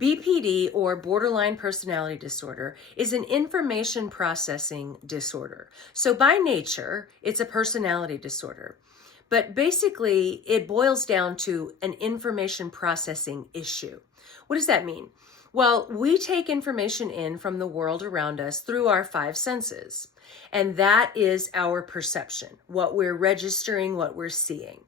BPD, or borderline personality disorder, is an information processing disorder. So by nature, it's a personality disorder. But basically, it boils down to an information processing issue. What does that mean? Well, we take information in from the world around us through our five senses. And that is our perception, what we're registering, what we're seeing.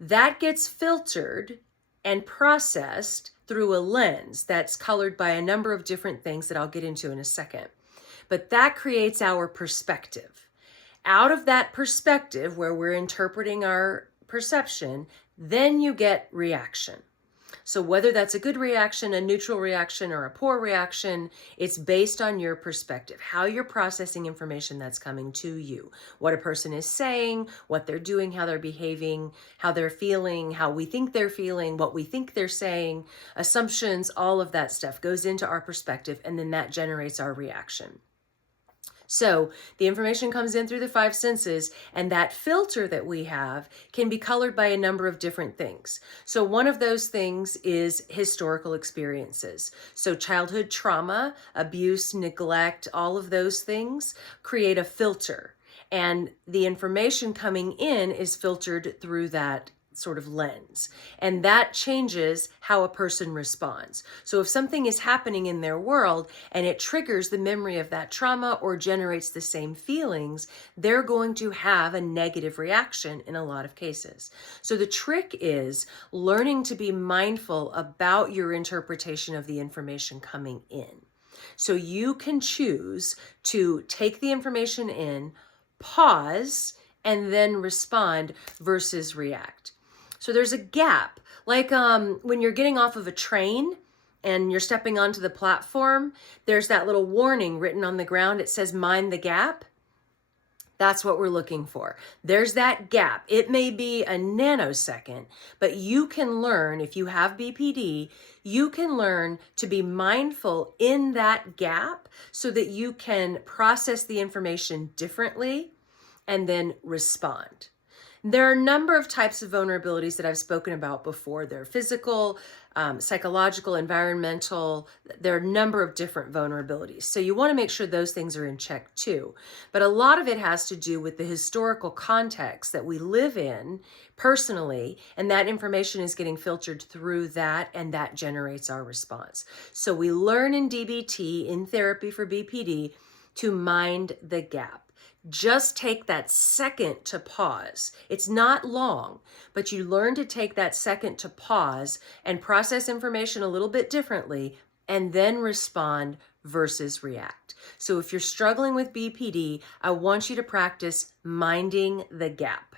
That gets filtered and processed through a lens that's colored by a number of different things that I'll get into in a second. But that creates our perspective. Out of that perspective, where we're interpreting our perception, then you get reaction. So whether that's a good reaction, a neutral reaction, or a poor reaction, it's based on your perspective, how you're processing information that's coming to you, what a person is saying, what they're doing, how they're behaving, how they're feeling, how we think they're feeling, what we think they're saying, assumptions, all of that stuff goes into our perspective, and then that generates our reaction. So the information comes in through the five senses, and that filter that we have can be colored by a number of different things. So one of those things is historical experiences. So childhood trauma, abuse, neglect, all of those things create a filter. And the information coming in is filtered through that sort of lens, and that changes how a person responds. So if something is happening in their world and it triggers the memory of that trauma or generates the same feelings, they're going to have a negative reaction in a lot of cases. So the trick is learning to be mindful about your interpretation of the information coming in. So you can choose to take the information in, pause, and then respond versus react. So there's a gap, like when you're getting off of a train and you're stepping onto the platform, there's that little warning written on the ground. It says, mind the gap. That's what we're looking for. There's that gap. It may be a nanosecond, but you can learn, if you have BPD, you can learn to be mindful in that gap so that you can process the information differently and then respond. There are a number of types of vulnerabilities that I've spoken about before. They're physical, psychological, environmental. There are a number of different vulnerabilities. So you want to make sure those things are in check too. But a lot of it has to do with the historical context that we live in personally, and that information is getting filtered through that, and that generates our response. So we learn in DBT, in therapy for BPD, to mind the gap. Just take that second to pause. It's not long, but you learn to take that second to pause and process information a little bit differently and then respond versus react. So if you're struggling with BPD, I want you to practice minding the gap.